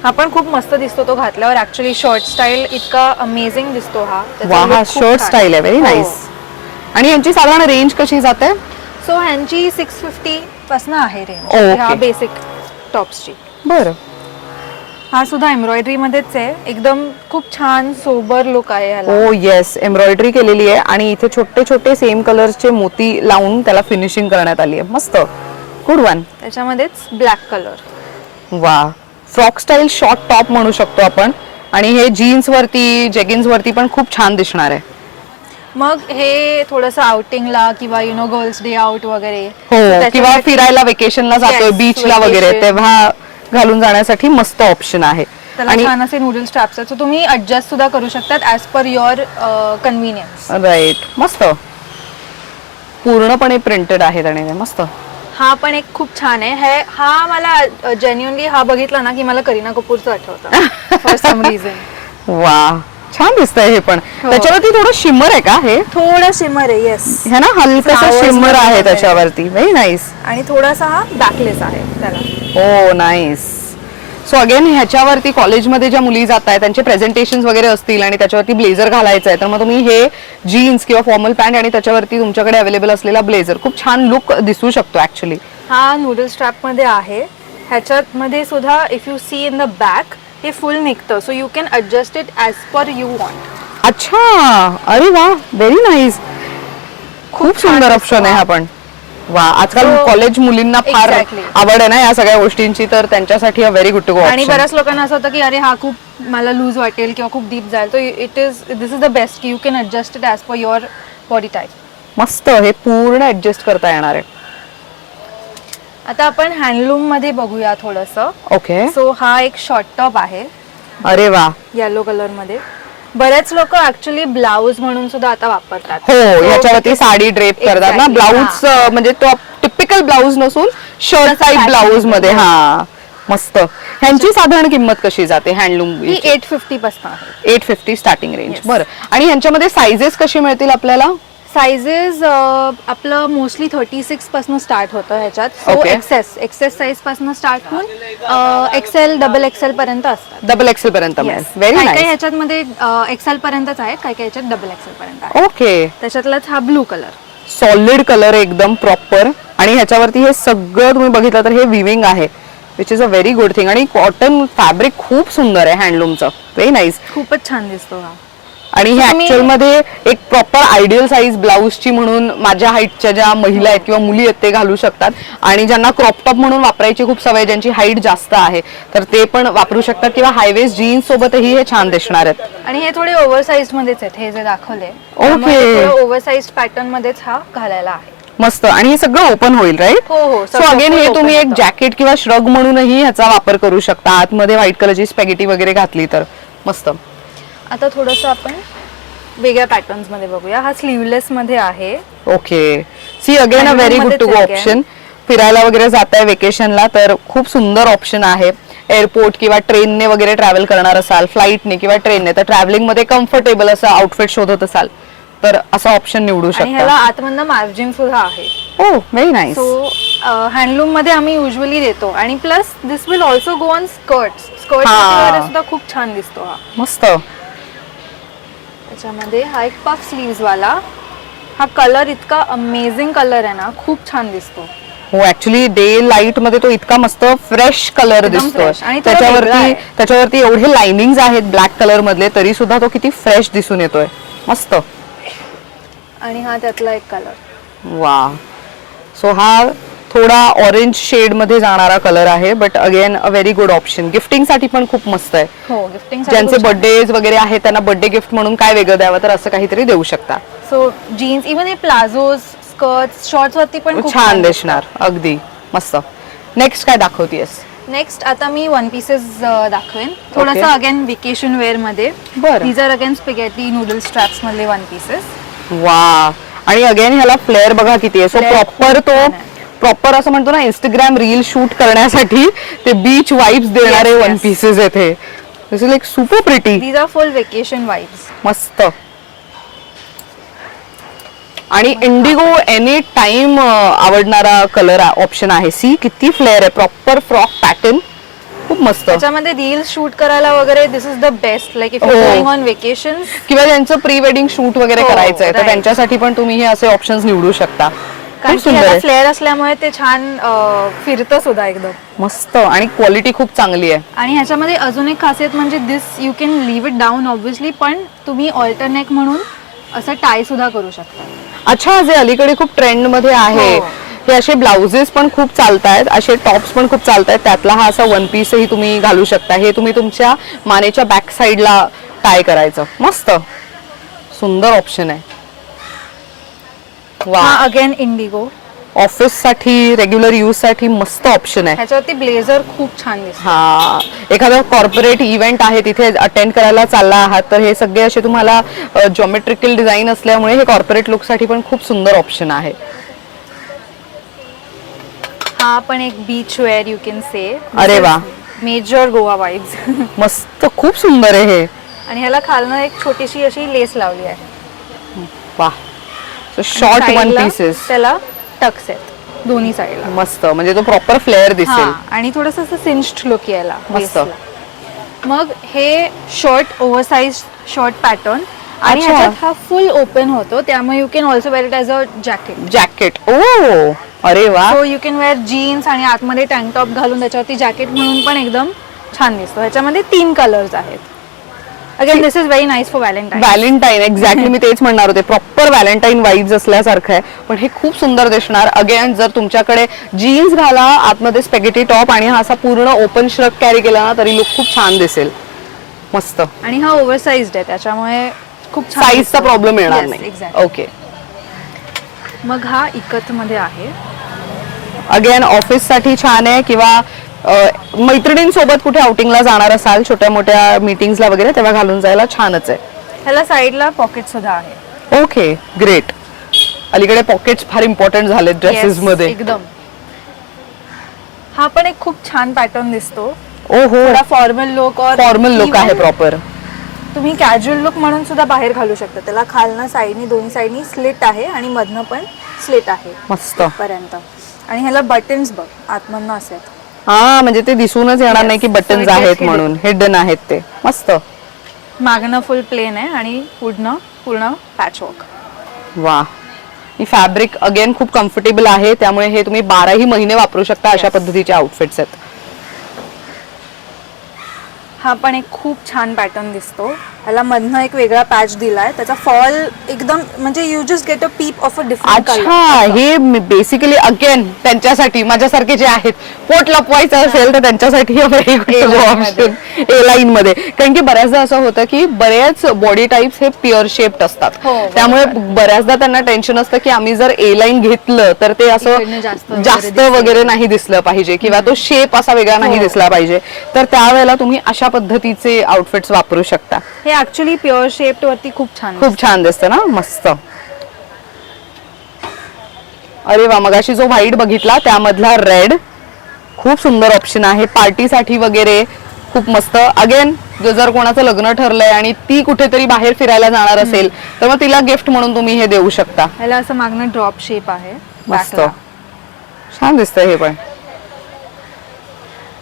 हा पण खूप मस्त दिसतो तो घातल्यावर. ऍक्च्युली शर्ट स्टाईल इतका अमेझिंग दिसतो हा. वा, हा शर्ट स्टाईल आहे, व्हेरी नाईस. आणि यांची साधारण रेंज कशी जाते? सो ह्यांची 650 पासून आहे रेंज Okay. ह्या बेसिक टॉप्सची. बरं. हा सुद्धा एम्ब्रॉयडरी मध्येच आहे. एकदम खूप छान सोबर लुक आहे ह्याला. ओ येस, एम्ब्रॉयडरी केलेली आहे आणि इथे छोटे छोटे सेम कलर्सचे मोती लावून त्याला फिनिशिंग करण्यात आली आहे. मस्त. Good one. त्याच्यामध्येच ब्लॅक कलर. वा. फ्रॉक स्टाईल शॉर्ट टॉप म्हणू शकतो आपण. आणि हे जीन्स वरती, जेगिन्स वरती पण खूप छान दिसणार आहे. मग हे थोडंसं आउटिंगला किंवा गर्ल्स डे आउट वगैरे, हो, किंवा फिरायला वेकेशनला जातोय, Yes, बीचला वगैरे, vacation. तेव्हा घालून जाण्यासाठी मस्त ऑप्शन आहे. त्याला छान असे नूडल स्ट्रॅप्स आहेत. सो तुम्ही ऍडजस्ट सुद्धा करू शकतात as per your convenience. Right. मस्त. पूर्णपणे प्रिंटेड आहेत आणि मस्त. हा पण एक खूप छान आहे. हा मला जेन्युअनली हा बघितला ना की मला करीना कपूरचं आठवतं फॉर सम रिझन. वा, छान दिसतंय हे पण. हो. त्याच्यावरती थोडं शिमर आहे का? हे थोडं शिमर आहे. येस. है ना, हलकसं Flowers शिमर मध्ये आहे आहे. त्याच्यावरती. Very nice. आणि थोडासा हा बॅकलेस आहे त्याला. हो, नाईस. सो अगेन ह्याच्यावरती कॉलेजमध्ये ज्या मुली जात आहेत त्यांचे प्रेझेंटेशन वगैरे असतील आणि त्याच्यावरती ब्लेझर घालायचं आहे, तर मग तुम्ही हे जीन्स किंवा फॉर्मल पॅन्ट आणि त्याच्यावरती तुमच्याकडे अवेलेबल असलेला ब्लेझर, खूप छान लुक दिसू शकतो ऍक्च्युली. हा नूडल स्ट्रॅप मध्ये आहे. ह्याच्यात मध्ये सुद्धा if you see in the back हे फुल निघतं. So you can adjust it as per you want. अच्छा. अरे वा, व्हेरी नाईस. खूप सुंदर ऑप्शन आहे हा पण. वा, आजकाल So, कॉलेज मुलींना फार exactly. आवड आहे ना या सगळ्या गोष्टींची, तर त्यांच्यासाठी a very good to go आणि ऑप्शन. बऱ्याच लोकांना असं होतं की अरे हा खूप मला लूज वाटेल किंवा खूप डीप जाईल. तो दिस इज द बेस्ट की you can adjust it as per your body type. मस्त. हे पूर्ण ऍडजस्ट करता येणार आहे. आता आपण हँडलूम मध्ये बघूया थोडंसं. ओके. सो हा एक शॉर्ट टॉप आहे अरे वा. येलो कलर मध्ये. बरेच लोक ऍक्च्युली ब्लाऊज म्हणून सुद्धा आता वापरतात. हो, याच्यावरती साडी ड्रेप करतात ना. Exactly, ब्लाऊज म्हणजे तो टिपिकल ब्लाऊज नसून शर्ट टाईप fashion ब्लाऊज मध्ये. हा, मस्त. ह्यांची साधारण किंमत कशी जाते हँडलूम? ही 850 पासून आहे. 850 स्टार्टिंग रेंज. Yes. बरं. आणि ह्यांच्यामध्ये साइजेस कशी मिळतील आपल्याला? साइजेस आपलं मोस्टली 36 पासून स्टार्ट होतं ह्याच्यात. So Okay. एक्सेस साईज पासून स्टार्ट होऊन एक्सेल डबल एक्सेल पर्यंत असतात. डबल एक्सेल पर्यंत मिळेल. Yes. व्हेरी काही काही नाईस. ह्याच्यात मध्ये एक्सेल पर्यंतच आहे, काही काही ह्याच्यात डबल एक्सेल पर्यंत आहे. ओके. त्याच्यातलाच हा ब्लू कलर. सॉलिड कलर एकदम प्रॉपर. आणि ह्याच्यावरती हे सगळं तुम्ही बघितलं तर हे विविंग आहे, which is a very good thing. आणि कॉटन फॅब्रिक खूप सुंदर आहे हँडलूमचं. Very nice. खूपच छान दिसतो हा. आणि हे ऍक्च्युअल मध्ये एक प्रॉपर आयडियल साईज ब्लाऊजची म्हणून माझ्या हाईटच्या ज्या महिला आहेत किंवा मुली आहेत ते घालू शकतात. आणि ज्यांना क्रॉप टॉप म्हणून वापरायची खूप सवय, ज्यांची हाईट जास्त आहे तर ते पण वापरू शकतात, किंवा हायवेस्ट जीन्स सोबतही हे छान दिसणार आहेत. आणि हे थोडे ओव्हरसाइज मध्येच आहेत, हे जे दाखवले ओके. ओव्हरसाइज पॅटर्न मध्येच हा घालायला आहे. मस्त. आणि हे सगळं ओपन होईल राईट? हो हो. सो अगेन हे तुम्ही एक जॅकेट किंवा श्रग म्हणूनही ह्याचा वापर करू शकता. आतमध्ये व्हाईट कलरची स्पॅगेटी वगैरे घातली तर मस्त. आता थोडस आपण वेगळ्या पॅटर्न्स मध्ये बघूया. हा स्लीवलेस मध्ये आहे. Okay. See again a very good to go option. फिरायला वगैरे जाताय वेकेशनला तर खूप सुंदर ऑप्शन आहे. एअरपोर्ट किंवा ट्रेनने वगैरे ट्रॅव्हल करणार असाल, फ्लाईटने किंवा ट्रेनने, तर ट्रॅव्हलिंग मध्ये कम्फर्टेबल असं आउटफिट शोधत असाल तर असा ऑप्शन निवडू आणि ह्याला शकता. आतमधनं मार्जिन सुद्धा आहे. ओ व्हेरी नाईस. सो हँडलूम मध्ये आम्ही युजली देतो. आणि plus this will also go on skirts. Skirt वगैरे सुद्धा खूप छान दिसतो हा. मस्त. त्याच्यामध्ये हा एक पफ स्लीव्स वाला. हा कलर इतका अमेझिंग कलर आहे ना, खूप छान दिसतो. हो ऍक्च्युली डे लाईट मध्ये तो इतका मस्त फ्रेश कलर एकदम दिसतोय. fresh. आणि थोडा वेगळा आहे. त्याच्यावरती एवढे लाइनिंग आहेत ब्लॅक कलर मधले, तरी सुद्धा तो किती फ्रेश दिसून येतोय. मस्त. आणि हा त्यातला एक कलर. वा. सो हा थोडा ऑरेंज शेड मध्ये जाणारा कलर आहे, but again a very good option. Gifting साठी पण खूप मस्त आहे. हो, गिफ्टिंग ज्यांचे बर्थडेज वगैरे आहेत त्यांना बर्थडे गिफ्ट म्हणून काय वेगळं द्यावं, तर असं काहीतरी देऊ शकता. सो जीन्स, इवन हे प्लाझोज, स्कर्ट्स, शॉर्ट्स वरती पण खूप छान दिसणार. अगदी मस्त. नेक्स्ट काय दाखवतीयस? नेक्स्ट आता मी वन पीसेस दाखवेन. थोडंसं अगेन वेकेशन वेअर मध्ये. बरं. These are again spaghetti noodle straps मधले वन पीसेस. वा. आणि अगेन ह्याला फ्लेअर बघा किती आहे. सो Flare प्रॉपर खूप तो छान आहे. प्रॉपर असं म्हणतो ना इंस्टाग्राम रील शूट करण्यासाठी ते बीच वाइब्स देणारे Yes, वन yes. पीसेस आहेत हे. This is like super pretty. These are full vacation vibes. मस्त. आणि इंडिगो एनी टाइम आवडणारा कलर ऑप्शन आहे. सी किती फ्लेअर आहे. Proper frock pattern. खूप मस्त. त्याच्यामध्ये रील्स शूट करायला वगैरे this is the best. Like if you हो. गोइंग ऑन वेकेशन किंवा त्यांचं प्री वेडिंग शूट वगैरे हो, करायचंय तर right. त्यांच्यासाठी पण तुम्ही हे असे ऑप्शन्स निवडू शकता. कारण खूप की सुंदर ह्याला आहे. फ्लेअर असल्यामुळे ते छान फिरतं सुद्धा एकदम. मस्त. आणि क्वालिटी खूप चांगली आहे. आणि ह्याच्यामध्ये अजून एक खासियत म्हणजे this you can leave it down obviously, पण तुम्ही ऑल्टरनेट म्हणून असं टाय सुद्धा करू शकता. अच्छा. जे अलीकडे खूप ट्रेंड मध्ये आहे हो. हे असे ब्लाउजेस पण खूप चालतायत, असे टॉप्स पण खूप चालतायत. त्यातला हा असा वन पीसही तुम्ही घालू शकता. हे तुम्ही तुमच्या मानेच्या बॅक साईडला टाय करायचं. मस्त. सुंदर ऑप्शन आहे. वा. हा अगेन इंडिगो. ऑफिस साठी रेग्युलर यूज साठी मस्त ऑप्शन आहे. ह्याच्यावरती ब्लेझर खूप छान दिसतो. हा. एखादा कॉर्पोरेट इव्हेंट आहे तिथे अटेंड करायला चालला आहात तर हे सगळे असे तुम्हाला जॉमेट्रिकल डिझाईन असल्यामुळे हे कॉर्पोरेट लुक साठी पण खूप सुंदर ऑप्शन आहे. हा पण एक beach wear you can say. अरे वा. Major Goa vibes. मस्त. खूप सुंदर आहे हे. आणि ह्याला खालनं एक छोटीशी अशी लेस लावली आहे. वा. शॉर्ट वन साईडला पीसेस. त्याला टक्स आहेत दोन्ही साईडला. मस्त. म्हणजे तो प्रॉपर फ्लेअर दिसेल. आणि थोडस असं सिंच्ड लुक यायला मस्त. waist ला. मग हे शॉर्ट ओव्हरसाइज शॉर्ट पॅटर्न. आणि अच्छा. ह्याच्यात हा फुल ओपन होतो, त्यामुळे you can also wear it as a jacket. Jacket. Oh. अरे वा. So you can wear jeans आणि आतमध्ये टँक टॉप घालून त्याच्यावरती जॅकेट म्हणून पण एकदम छान दिसतो. ह्याच्यामध्ये 3 कलर्स आहेत. Again this is very nice for Valentine. Valentine. Exactly मी तेच म्हणणार होते. प्रॉपर व्हॅलेंटाईन वाईब्स असल्यासारखं आहे. पण हे खूप सुंदर दिसणार. अगेन जर तुमच्याकडे जीन्स घाला, आतमध्ये स्पॅगेटी टॉप आणि हा असा पूर्ण ओपन श्रग कॅरी केला ना तरी लुक खूप छान दिसेल. मस्त. आणि हा ओव्हरसाइज्ड आहे त्याच्यामुळे खूप छान साईजचा दिसतो. प्रॉब्लेम येणार Yes, नाही. exactly. ओके. मग हा इकत मध्ये आहे. अगेन ऑफिस साठी छान आहे, किंवा मैत्रिणींसोबत कुठे आउटिंगला जाणार असाल छोट्या मोठ्या मीटिंग्सला वगैरे तेव्हा घालून जायला छानच आहे. ह्याला साईडला पॉकेट सुद्धा आहे. ओके. ग्रेट. अलीकडे पॉकेट्स फार इम्पॉर्टंट झाले ड्रेसेस Yes, मध्ये. एकदम. हा पण एक खूप छान पॅटर्न दिसतो. ओहो. थोडा फॉर्मल लुक और फॉर्मल लुक आहे प्रॉपर. तुम्ही कॅज्युअल लुक म्हणून सुद्धा बाहेर घालू शकता. त्याला खालनं साईडनी दोन्ही साईडनी स्लिट आहे आणि मधनं पण स्लिट आहे मस्त. पर्यंत. आणि ह्याला बटन्स बघ आतमधनं असेल. हा. म्हणजे ते दिसूनच येणार Yes. नाही की So बटन्स it gets आहेत hidden. म्हणून. हिडन आहेत ते. मस्त. मागणं फुल प्लेन आहे आणि पुढनं पूर्ण पॅचवर्क. वा. ही फॅब्रिक अगेन खूप कम्फर्टेबल आहे, त्यामुळे हे तुम्ही 12ही महिने वापरू शकता. अशा पद्धतीचे आउटफिट्स आहेत. हा पण एक खूप छान पॅटर्न दिसतो. ह्याला मधनं एक वेगळा पॅच दिलाय, त्याचा फॉल एकदम म्हणजे you just get a peep of a different अच्छा, हे बेसिकली अगेन त्यांच्यासाठी माझ्यासारखे जे आहेत पोट लपवायचं असेल तर त्यांच्यासाठी ऑप्शन ए लाईन मध्ये. कारण की बऱ्याचदा असं होतं की बरेच बॉडी टाइप्स हे पिअर शेप्ड असतात, त्यामुळे बऱ्याचदा त्यांना टेन्शन असतं की आम्ही जर ए लाईन घेतलं तर ते असं जास्त वगैरे नाही दिसलं पाहिजे किंवा तो शेप असा वेगळा नाही दिसला पाहिजे. तर त्यावेळेला तुम्ही अशा पद्धतीचे आउटफिट्स वापरू शकता. हे ऍक्च्युली प्युअर शेप्ड वरती खूप छान दिसतं ना, मस्त. अरे वा, मगाशी जो व्हाईट बघितला त्यामधला रेड खूप सुंदर ऑप्शन आहे पार्टीसाठी वगैरे, खूप मस्त. अगेन जर कोणाचं लग्न ठरलंय आणि ती कुठेतरी बाहेर फिरायला जाणार असेल तर मग तिला गिफ्ट म्हणून तुम्ही हे देऊ शकता. ह्याला असं मागणं ड्रॉप शेप आहे, मस्त छान दिसतंय हे पण.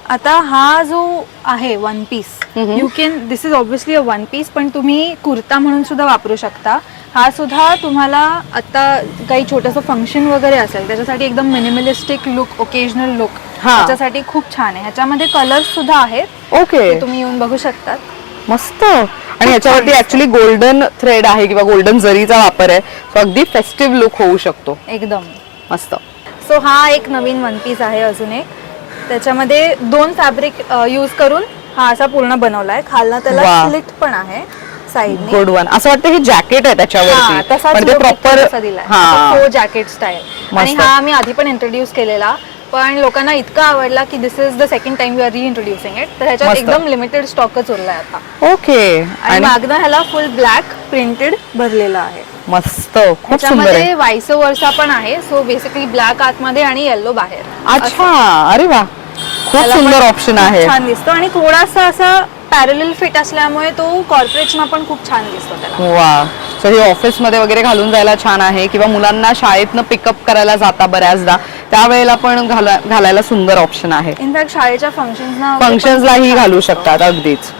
आता हा जो आहे one piece, you can, this is obviously a one piece, पण तुम्ही कुर्ता म्हणून सुद्धा वापरू शकता. हा सुद्धा तुम्हाला आता काही छोटंसं फंक्शन वगैरे असेल त्याच्यासाठी एकदम मिनिमलिस्टिक लुक, ओकेजनल लुक, त्याच्यासाठी खूप छान आहे. ह्याच्यामध्ये कलर्स सुद्धा आहेत, ओके, तुम्ही येऊन बघू शकतात. मस्त. आणि याच्यावरती ऍक्च्युली गोल्डन थ्रेड आहे किंवा गोल्डन जरीचा वापर आहे, सो अगदी फेस्टिव्ह लुक होऊ शकतो एकदम मस्त. सो हा एक नवीन वन पीस आहे, अजून एक त्याच्यामध्ये 2 फॅब्रिक यूज करून हा असा पूर्ण बनवलाय. खालना त्याला स्लिट पण आहे साइडने, गुड वन. असं वाटतं हे जॅकेट आहे त्याच्यावरती, पण ते प्रॉपर दिलाय जॅकेट स्टाईल. आणि हा आम्ही आधी पण इंट्रोड्यूस केलेला, पण लोकांना इतका आवडला की this is the second time we are reintroducing it. तर ह्याच्यात एकदम लिमिटेड स्टॉकच उरलाय आता. ओके. आणि मागनं ह्याला फुल ब्लॅक प्रिंटेड भरलेला आहे, मस्त, खूप सुंदर आहे. त्याच्यामध्ये वाईस वर्सा पण आहे, सो बेसिकली ब्लॅक आतमध्ये आणि येलो बाहेर. अच्छा, अरे वा, खूप सुंदर ऑप्शन आहे, छान दिसतो. आणि थोडासा असा पॅरलल फिट असल्यामुळे तो कॉर्पोरेटना पण खूप छान दिसतो त्याला. वा. सो हे ऑफिस मध्ये वगैरे घालून जायला छान आहे किंवा मुलांना शाळेतनं पिकअप करायला जाता बऱ्याचदा त्यावेळेला पण घालायला सुंदर ऑप्शन आहे. इनफॅक्ट शाळेच्या फंक्शन्सलाही घालू शकतात. अगदीच.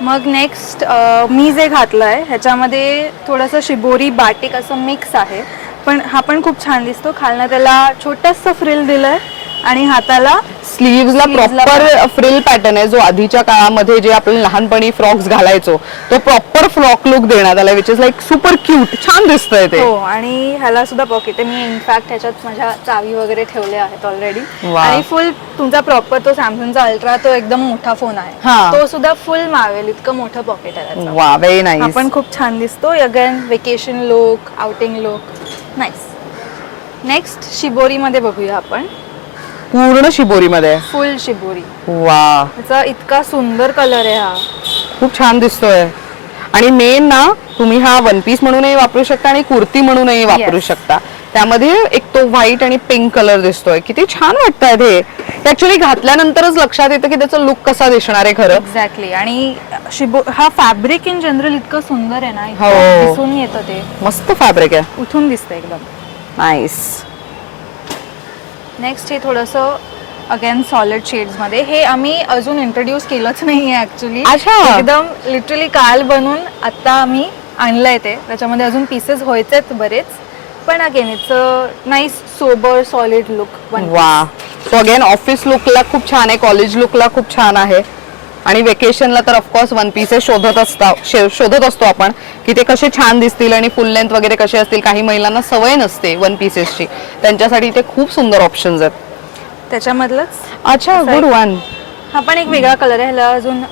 मग नेक्स्ट मी जे घातलंय ह्याच्यामध्ये थोडंसं शिबोरी बाटिक असं मिक्स आहे, पण हा पण खूप छान दिसतो. खालना त्याला छोटंसं फ्रिल दिलंय आणि हाताला स्लीव्हजला प्रॉपर फ्रिल पॅटर्न आहे, जो आधीच्या काळामध्ये जे आपण लहानपणी फ्रॉक्स घालायचो तो प्रॉपर फ्रॉक लुक देण्यात आला, which is like super cute. छान दिसतंय ते. हो, आणि ह्याला सुद्धा पॉकेट आहे. मी इनफॅक्ट ह्याच्यात माझ्या चावी वगैरे ठेवले आहेत ऑलरेडी. आणि फुल तुमचा प्रॉपर तो सॅमसंगचा अल्ट्रा, तो एकदम मोठा फोन आहे, तो सुद्धा फुल मावेल इतकं मोठं पॉकेट आहे त्याचं. वा, व्हेरी नाईस. हा पण खूप छान दिसतो. Again vacation look, outing look, nice. Next shibori मध्ये बघूया आपण. पूर्ण शिबोरी मध्ये, फुल शिबोरी. वा, त्याचा इतका सुंदर कलर आहे हा, खूप छान दिसतोय. आणि मेन ना तुम्ही हा वन पीस म्हणूनही वापरू शकता आणि कुर्ती म्हणूनही वापरू शकता. त्यामध्ये एक तो व्हाईट आणि पिंक कलर दिसतोय, किती छान वाटतंय हे. ऍक्च्युअली घातल्यानंतरच लक्षात येतं की त्याचा लुक कसा दिसणार आहे खरं. एक्झॅक्टली. आणि हा फॅब्रिक इन जनरल इतकं सुंदर आहे ना, दिसून येतं ते. मस्त फॅब्रिक आहे, उठून दिसतं एकदम नाईस. नेक्स्ट हे थोडंसं अगेन सॉलिड शेड्स मध्ये. हे आम्ही अजून इंट्रोड्यूस केलंच नाहीये ऍक्च्युली, एकदम लिटरली काल बनवून आता आम्ही आणलंय ते. त्याच्यामध्ये अजून पीसेस व्हायचेत बरेच, पण again it's a nice sober solid look. वा. सो अगेन ऑफिस लुकला खूप छान आहे, कॉलेज लुकला खूप छान आहे, आणि वेकेशनला तर ऑफकोर्स वन पीसेस शोधत असतो आपण की ते कसे छान दिसतील आणि फुल लेंथ वगैरे कसे असतील. काही महिलांना सवय नसते वन पीसेसची, त्यांच्यासाठी ते खूप सुंदर ऑप्शन्स आहेत त्याच्यामधलंच. अच्छा, गुड वन. हा पण एक वेगळा कलर आहे, ह्याला अजून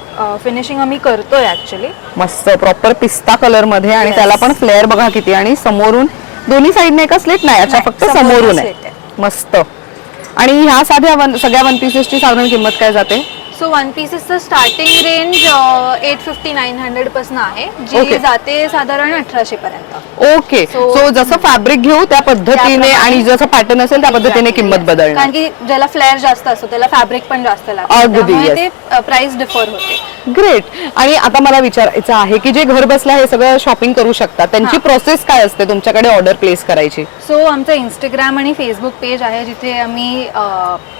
फिनिशिंग आम्ही करतोय ऍक्च्युली. मस्त प्रॉपर पिस्ता कलर मध्ये, आणि त्याला पण फ्लेअर बघा किती, आणि समोरून दोन्ही साईडने एका स्लिट नाही, अच्छा फक्त समोरून आहे. मस्त. आणि ह्या साध्या सगळ्या वन पीसेसची साधारण किंमत काय जाते? सो वन पीसेसचं स्टार्टिंग रेंज 850-900 पासून आहे, जी जाते साधारण 1800 पर्यंत. ओके. सो जसं फॅब्रिक घेऊ त्या पद्धतीने आणि जसं पॅटर्न असेल त्या पद्धतीने किंमत बदलणार, कारण की ज्याला फ्लेअर जास्त असतो त्याला फॅब्रिक पण जास्त लागतं, त्यामुळे ते प्राइस डिफर होते. ग्रेट. आणि आता मला विचारायचं आहे की जे घर बसल्या हे सगळं शॉपिंग करू शकतात, त्यांची प्रोसेस काय असते तुमच्याकडे ऑर्डर प्लेस करायची? सो आमचं इंस्टाग्राम आणि फेसबुक पेज आहे, जिथे आम्ही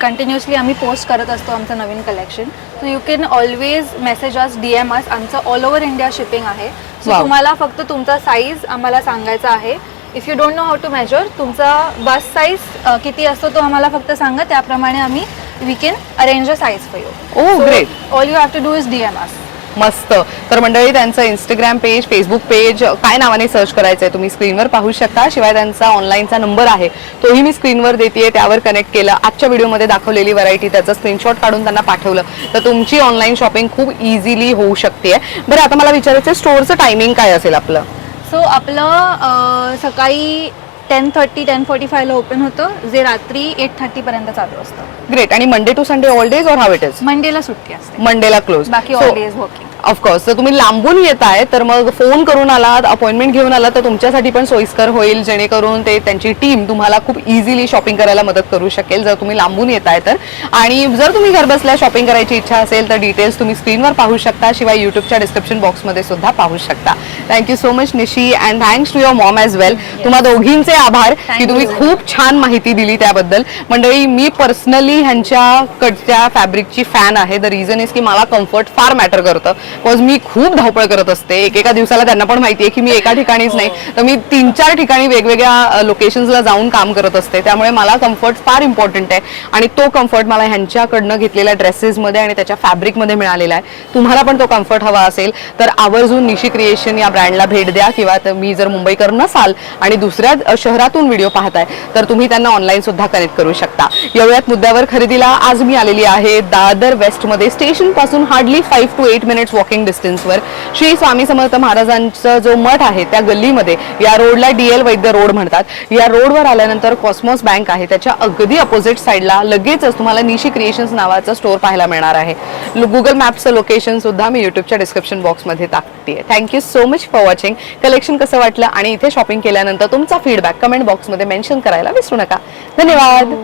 कंटिन्युअसली आम्ही पोस्ट करत असतो आमचं नवीन collection. So you can always message us, DM us. आमचं ऑल ओव्हर इंडिया शिपिंग आहे. सो तुम्हाला फक्त तुमचा साईज आम्हाला सांगायचा आहे. If you don't know how to measure, तुमचा बस साईज किती असतो तो आम्हाला फक्त सांगा, त्याप्रमाणे आम्ही we can arrange a size for you. Great. All you have to do is DM us. मस्त. तर मंडळी त्यांचं इंस्टाग्राम पेज, फेसबुक पेज काय नावाने सर्च करायचंय तुम्ही स्क्रीनवर पाहू शकता. शिवाय त्यांचा ऑनलाईनचा नंबर आहे तोही मी स्क्रीनवर देतेय, त्यावर कनेक्ट केलं. आजच्या व्हिडिओमध्ये दाखवलेली व्हरायटी त्याचं स्क्रीनशॉट काढून त्यांना पाठवलं तर तुमची ऑनलाईन शॉपिंग खूप इझिली होऊ शकते. बरं, आता मला विचारायचं स्टोअरचं टायमिंग काय असेल आपलं? सो आपलं सकाळी 10:30 10:45 ला ओपन होतं, जे रात्री 8:30 पर्यंत चालू असतं. ग्रेट. आणि Monday to Sunday all days or how it is? मंडेला सुट्टी असते, मंडेला क्लोज, बाकी ऑल डेज वर्किंग. ऑफकोर्स. तर तुम्ही लांबून येताय तर मग फोन करून आलात, अपॉइंटमेंट घेऊन आलात तर तुमच्यासाठी पण सोयीस्कर होईल, जेणेकरून ते त्यांची टीम तुम्हाला खूप इझिली शॉपिंग करायला मदत करू शकेल जर तुम्ही लांबून येताय तर. आणि जर तुम्ही घर बसल्या शॉपिंग करायची इच्छा असेल तर डिटेल्स तुम्ही स्क्रीनवर पाहू शकता, शिवाय युट्यूबच्या डिस्क्रिप्शन बॉक्समध्ये सुद्धा पाहू शकता. Thank you so much Nishi, and thanks to your mom as well. तुम्हा दोघींचे आभार की तुम्ही खूप छान माहिती दिली त्याबद्दल. मंडळी, मी पर्सनली ह्यांच्याकडच्या फॅब्रिकची फॅन आहे. द रिझन इज की मला कम्फर्ट फार मॅटर करतं, बिकॉज मी खूप धावपळ करत असते. एकेका दिवसाला त्यांना पण माहिती आहे की मी एका ठिकाणीच नाही तर मी 3-4 ठिकाणी वेगवेगळ्या लोकेशन्सला जाऊन काम करत असते. त्यामुळे मला कम्फर्ट फार इम्पॉर्टंट आहे आणि तो कम्फर्ट मला ह्यांच्याकडनं घेतलेल्या ड्रेसेसमध्ये आणि त्याच्या फॅब्रिकमध्ये मिळालेला आहे. तुम्हाला पण तो कम्फर्ट हवा असेल तर आवर्जून निशी क्रिएशन या ब्रँडला भेट द्या. किंवा तुम्ही जर मुंबईकर नसाल आणि दुसऱ्या शहरातून व्हिडिओ पाहताय तर तुम्ही त्यांना ऑनलाईन सुद्धा कनेक्ट करू शकता. येऊयात मुद्द्यावर. खरेदीला आज मी आलेली आहे दादर वेस्टमध्ये, स्टेशन पासून हार्डली 5 to 8 मिनिट्स वॉकिंग डिस्टन्सवर श्री स्वामी समर्थ महाराजांचा जो मठ आहे त्या गल्लीमध्ये, या रोडला DL वैद्य रोड म्हणतात. या रोडवर आल्यानंतर कॉस्मॉस बँक आहे, त्याच्या अगदी अपोजिट साईडला लगेचच तुम्हाला निशी क्रिएशन्स नावाचं स्टोअर पाहायला मिळणार आहे. गुगल मॅपचं लोकेशन सुद्धा मी युट्यूबच्या डिस्क्रिप्शन बॉक्समध्ये टाकते. Thank you so much for watching. Collection कसं वाटलं आणि इथे शॉपिंग केल्यानंतर तुमचा फीडबॅक कमेंट बॉक्समध्ये मेन्शन करायला विसरू नका. धन्यवाद.